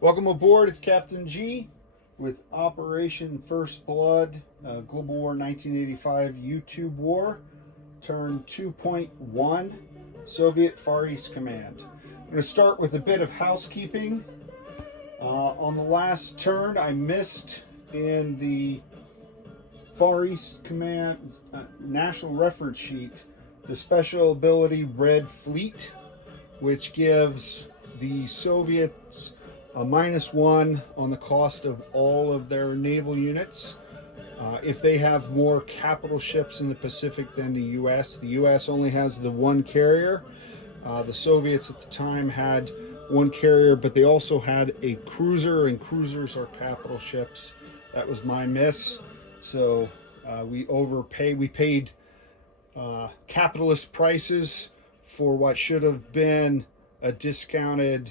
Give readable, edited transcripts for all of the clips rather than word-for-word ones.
Welcome aboard. It's Captain G with Operation First Blood, Global War 1985 YouTube War, turn 2.1, Soviet Far East Command. I'm going to start with a bit of housekeeping. On the last turn, I missed in the Far East Command National Reference Sheet the special ability Red Fleet, which gives the Soviets a -1 on the cost of all of their naval units. If they have more capital ships in the Pacific than the U.S. only has the one carrier. The Soviets at the time had one carrier, but they also had a cruiser, and cruisers are capital ships. That was my miss. So we overpaid. We paid capitalist prices for what should have been a discounted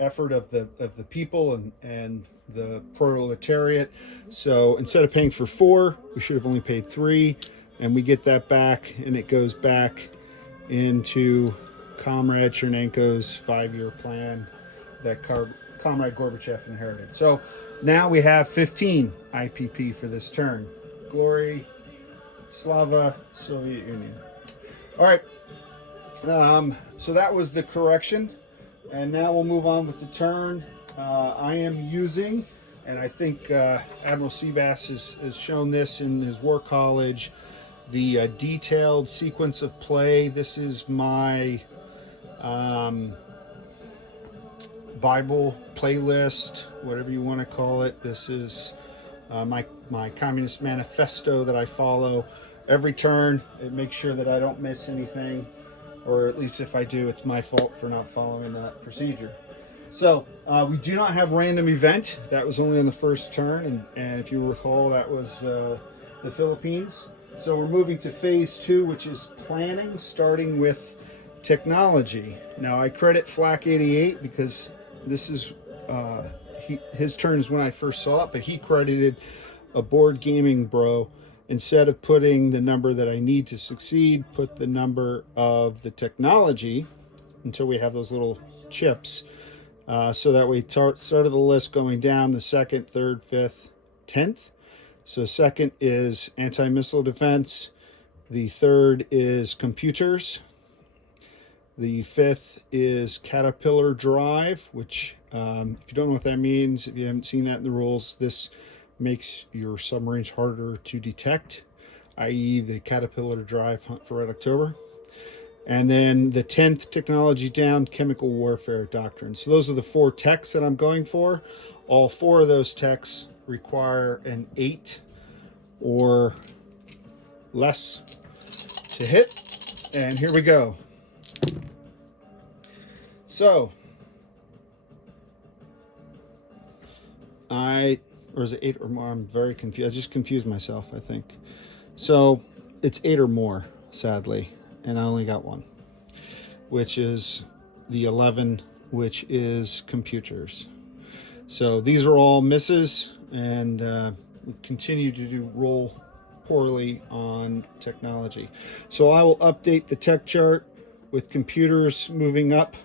effort of the people and the proletariat. So instead of paying for 4, we should have only paid 3, and we get that back, and it goes back into Comrade Chernenko's 5-year plan that Comrade Gorbachev inherited. So now we have 15 IPP for this turn. Glory, Slava, Soviet Union. All right. So that was the correction. And now we'll move on with the turn. I am using, and I think Admiral Seabass has shown this in his War College, the detailed sequence of play. This is my Bible playlist, whatever you want to call it. This is my Communist Manifesto that I follow every turn. It makes sure that I don't miss anything. Or at least if I do, it's my fault for not following that procedure. So we do not have random event. That was only on the first turn, and if you recall, that was the Philippines. So we're moving to phase 2, which is planning, starting with technology. Now I credit Flak 88 because this is his turn is when I first saw it, but he credited a board gaming bro. Instead of putting the number that I need to succeed, put the number of the technology until we have those little chips. So that we started the list going down the 2nd, 3rd, 5th, 10th. So 2nd is anti-missile defense. The 3rd is computers. The 5th is Caterpillar Drive, which if you don't know what that means, if you haven't seen that in the rules, this makes your submarines harder to detect, i.e. the Caterpillar Drive Hunt for Red October. And then the 10th technology down, chemical warfare doctrine. So those are the 4 techs that I'm going for. All 4 of those techs require an 8 or less to hit. And here we go. So or is it 8 or more? I'm very confused. I just confused myself, I think. So it's 8 or more, sadly, and I only got 1, which is the 11, which is computers. So these are all misses, and we continue to roll poorly on technology. So I will update the tech chart with computers moving up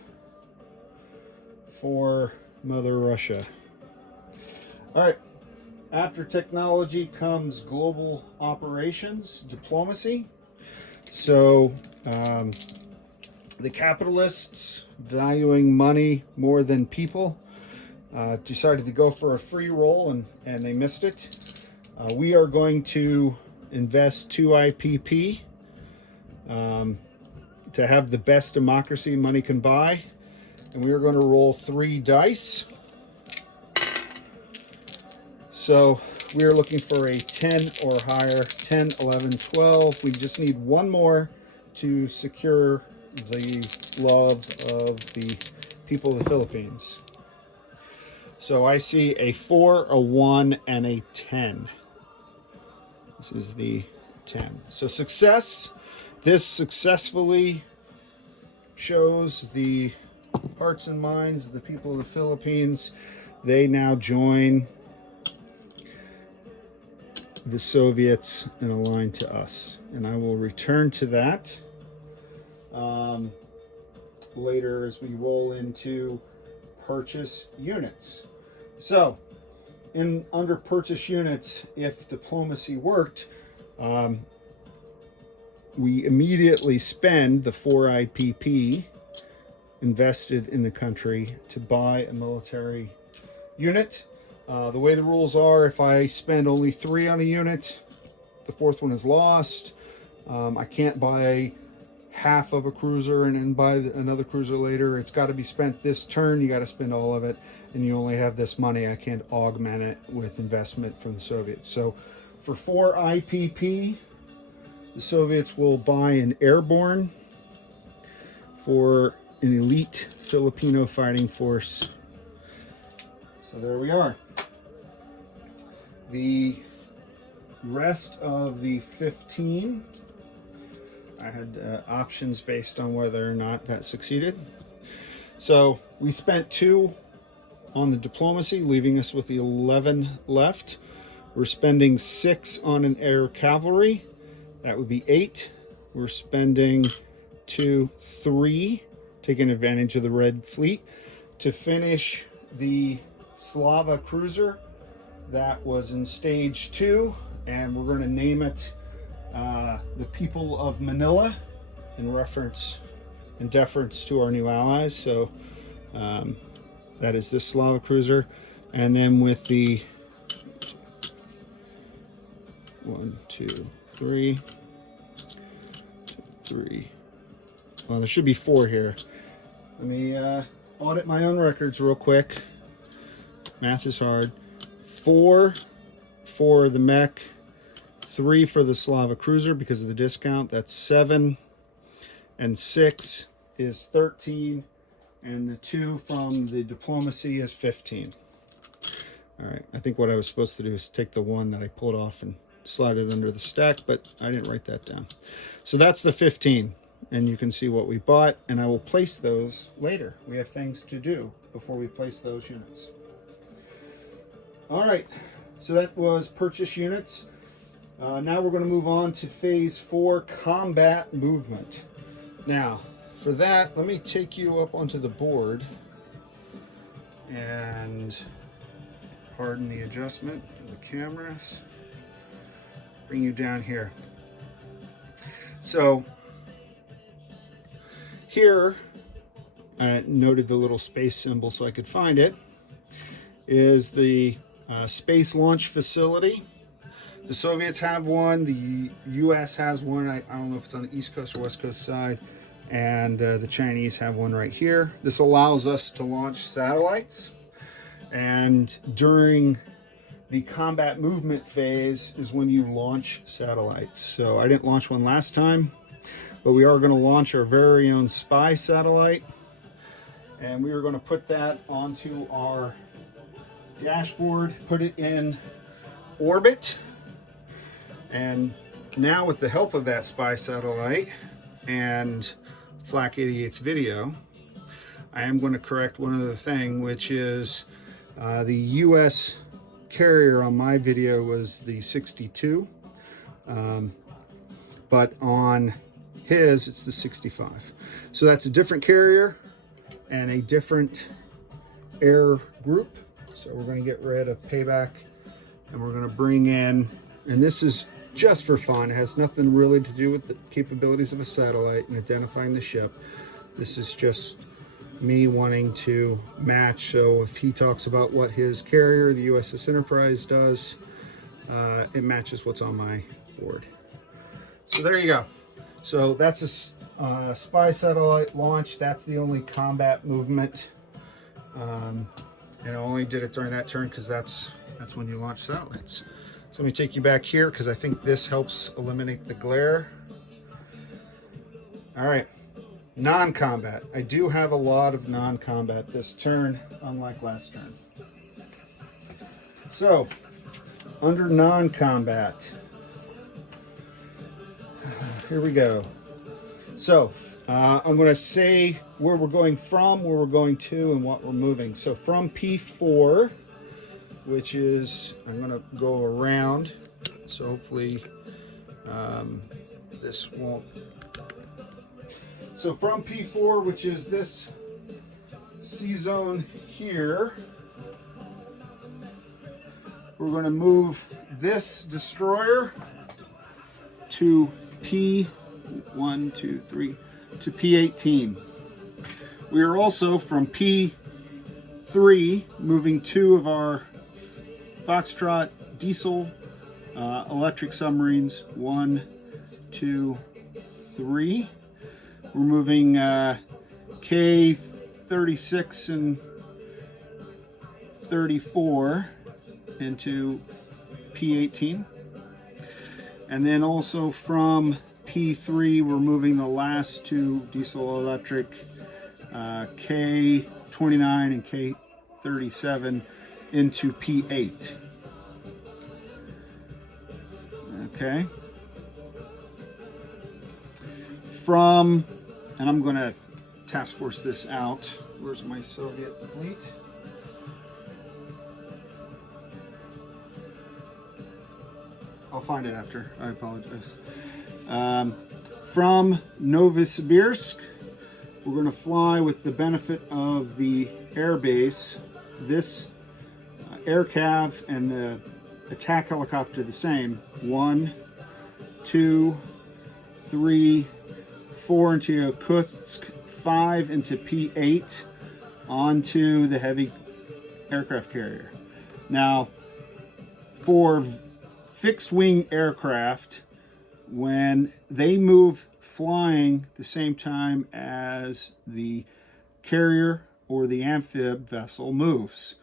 for Mother Russia. All right. After technology comes global operations, diplomacy. So the capitalists, valuing money more than people, decided to go for a free roll, and they missed it. We are going to invest 2 IPP to have the best democracy money can buy. And we are going to roll 3 dice. So we are looking for a 10 or higher, 10, 11, 12. We just need 1 more to secure the love of the people of the Philippines. So I see a 4, a 1, and a 10. This is the 10. So success. This successfully shows the hearts and minds of the people of the Philippines. They now join the Soviets and align to us, and I will return to that later as we roll into purchase units. So under purchase units, if diplomacy worked, we immediately spend the 4 IPP invested in the country to buy a military unit. The way the rules are, if I spend only 3 on a unit, the 4th one is lost. I can't buy half of a cruiser and then buy another cruiser later. It's got to be spent this turn. You got to spend all of it, and you only have this money. I can't augment it with investment from the Soviets. So for 4 IPP, the Soviets will buy an airborne for an elite Filipino fighting force. So there we are. The rest of the 15, I had options based on whether or not that succeeded. So we spent 2 on the diplomacy, leaving us with the 11 left. We're spending 6 on an air cavalry. That would be 8. We're spending 2, 3, taking advantage of the Red Fleet to finish the Slava cruiser that was in stage 2, and we're going to name it the People of Manila in deference to our new allies. So that is this Slava cruiser, and then with the 1, 2, 3, 3. Well, there should be 4 here. Let me audit my own records real quick. Math is hard. 4 for the mech, 3 for the Slava cruiser because of the discount. That's 7, and 6 is 13, and the 2 from the diplomacy is 15. All right, I think what I was supposed to do is take the 1 that I pulled off and slide it under the stack, but I didn't write that down. So that's the 15, and you can see what we bought, and I will place those later. We have things to do before we place those units. All right, so that was purchase units. Now we're going to move on to phase 4, combat movement. Now, for that, let me take you up onto the board and pardon the adjustment of the cameras. Bring you down here. So here, I noted the little space symbol so I could find it, is the space launch facility. The Soviets have one, the US has one, I don't know if it's on the East Coast or West Coast side, and the Chinese have one right here. This allows us to launch satellites, and during the combat movement phase is when you launch satellites. So I didn't launch one last time, but we are going to launch our very own spy satellite, and we are going to put that onto our dashboard, put it in orbit. And now with the help of that spy satellite and Flak 88's video, I am going to correct one other thing, which is the US carrier on my video was the 62, but on his it's the 65. So that's a different carrier and a different air group. So we're going to get rid of Payback, and we're going to bring in, and this is just for fun, it has nothing really to do with the capabilities of a satellite and identifying the ship. This is just me wanting to match. So if he talks about what his carrier, the USS Enterprise, does, it matches what's on my board. So there you go. So that's a spy satellite launch. That's the only combat movement. And I only did it during that turn because that's when you launch satellites. So let me take you back here because I think this helps eliminate the glare. All right, non-combat. I do have a lot of non-combat this turn, unlike last turn. So, under non-combat, here we go. So, I'm going to say where we're going from, where we're going to, and what we're moving. So from P4, which is, I'm going to go around, so hopefully this won't. So from P4, which is this C zone here. We're going to move this destroyer to P1, 2, 3, to P18. We are also from P3 moving 2 of our Foxtrot diesel electric submarines. 1, 2, 3. We're moving K36 and 34 into P18. And then also from P3, we're moving the last 2 diesel electric K29 and K37 into P8. Okay. From, and I'm going to task force this out. Where's my Soviet fleet? I'll find it after. I apologize. From Novosibirsk, we're going to fly with the benefit of the air base. This air cav and the attack helicopter the same. 1, 2, 3, 4 into Yakutsk, 5 into P8 onto the heavy aircraft carrier. Now, for fixed wing aircraft, when they move flying the same time as the carrier or the amphib vessel moves.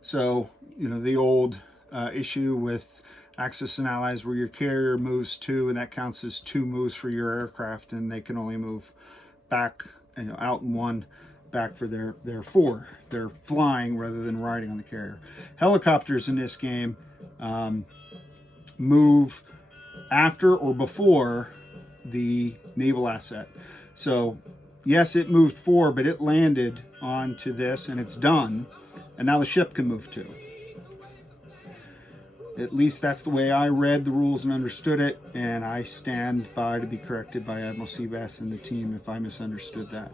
So, you know, the old issue with Axis and Allies where your carrier moves 2 and that counts as 2 moves for your aircraft, and they can only move back, you know, out in 1, back for their 4. They're flying rather than riding on the carrier. Helicopters in this game move after or before the naval asset. So yes, it moved 4, but it landed onto this and it's done, and now the ship can move 2. At least that's the way I read the rules and understood it, and I stand by to be corrected by Admiral Seabass and the team if I misunderstood that.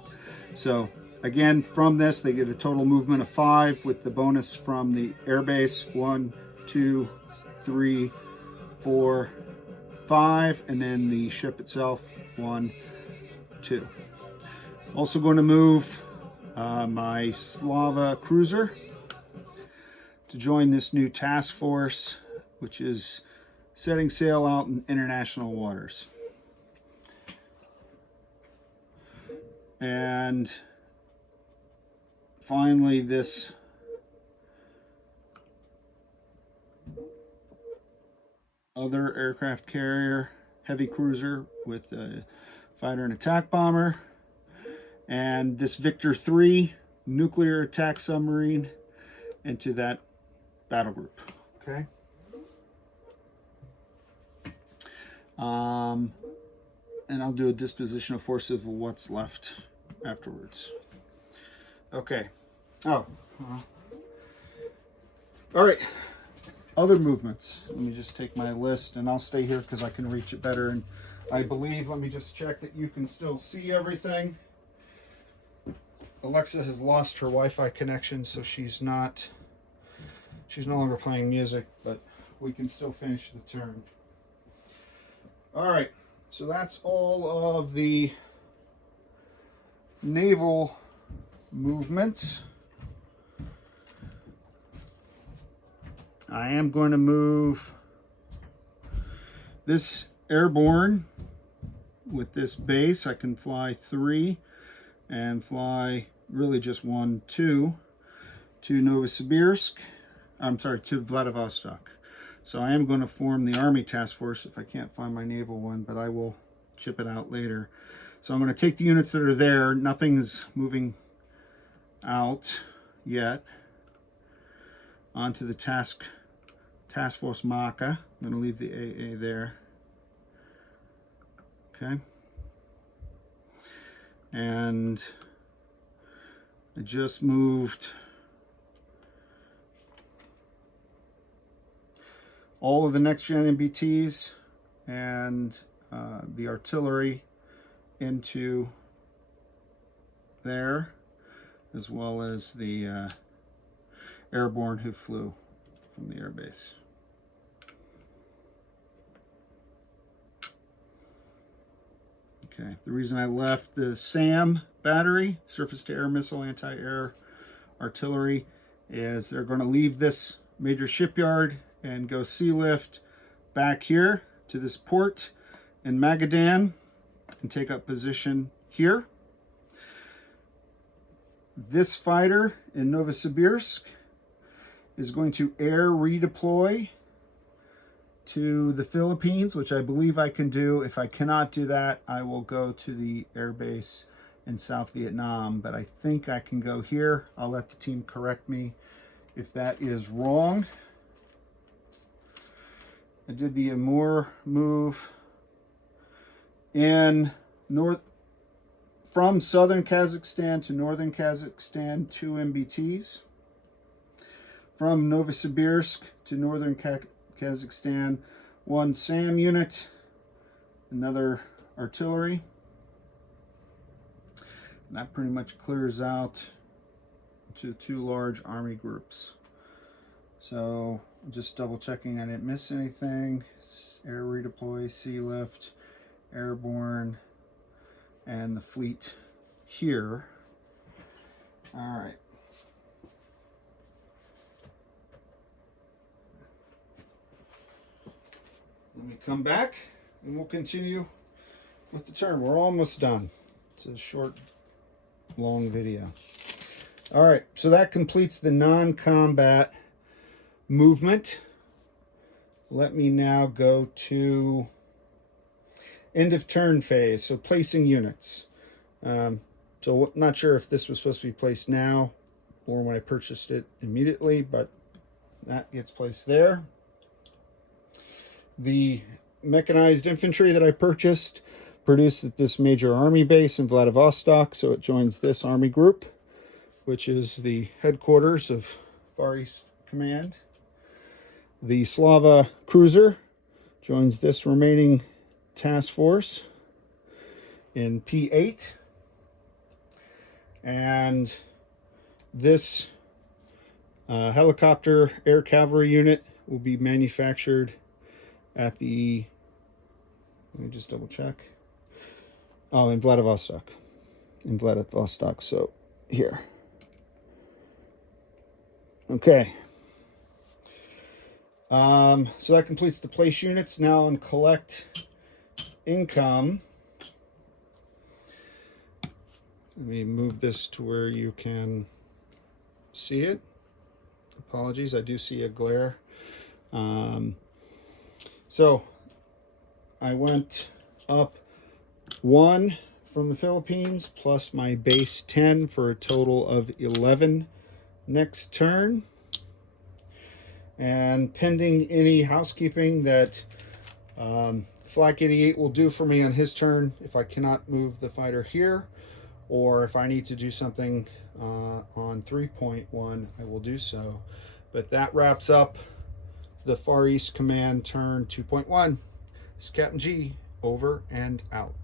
So again, from this they get a total movement of 5 with the bonus from the airbase. 1, 2, 3, 4, 5, and then the ship itself. 1, 2. Also going to move my Slava cruiser to join this new task force, which is setting sail out in international waters. And finally, this other aircraft carrier, heavy cruiser with a fighter and attack bomber, and this Victor 3 nuclear attack submarine into that battle group. Okay. And I'll do a disposition of forces of what's left afterwards. Okay. Oh. All right. Other movements. Let me just take my list, and I'll stay here because I can reach it better. And I believe, let me just check that you can still see everything. Alexa has lost her Wi-Fi connection, so she's no longer playing music, but we can still finish the turn. All right, so that's all of the naval movements. I am going to move this airborne with this base. I can fly 3 and fly really just 1, 2 to Novosibirsk. I'm sorry, to Vladivostok. So I am going to form the Army Task Force if I can't find my naval one, but I will chip it out later. So I'm going to take the units that are there. Nothing's moving out yet. Onto the Task Force Maka. I'm going to leave the AA there. Okay. And I just moved all of the next-gen MBTs and the artillery into there. as well as the airborne who flew from the airbase. Okay, the reason I left the SAM battery, surface-to-air missile anti-air artillery, is they're going to leave this major shipyard and go sea lift back here to this port in Magadan and take up position here. This fighter in Novosibirsk is going to air redeploy to the Philippines, which I believe I can do. If I cannot do that, I will go to the air base in South Vietnam, but I think I can go here. I'll let the team correct me if that is wrong. I did the Amur move in from southern Kazakhstan to northern Kazakhstan, 2 MBTs. From Novosibirsk to northern Kazakhstan, 1 SAM unit, another artillery. And that pretty much clears out to 2 large army groups. So just double checking I didn't miss anything. Air redeploy, sea lift, airborne, and the fleet here. All right. Let me come back and we'll continue with the turn. We're almost done. It's a short, long video. All right, so that completes the non-combat movement. Let me now go to end of turn phase, so placing units. So not sure if this was supposed to be placed now or when I purchased it immediately, but that gets placed there. The mechanized infantry that I purchased produced at this major army base in Vladivostok, so it joins this army group, which is the headquarters of Far East Command. The Slava cruiser joins this remaining task force in P8. And this helicopter air cavalry unit will be manufactured at the, let me just double check. Oh, in Vladivostok. In Vladivostok, so here. Okay. So that completes the place units. Now on collect income. Let me move this to where you can see it. Apologies, I do see a glare. So I went up 1 from the Philippines plus my base 10 for a total of 11 next turn. And pending any housekeeping that Flak 88 will do for me on his turn, if I cannot move the fighter here, or if I need to do something on 3.1, I will do so. But that wraps up the Far East Command turn 2.1. This is Captain G, over and out.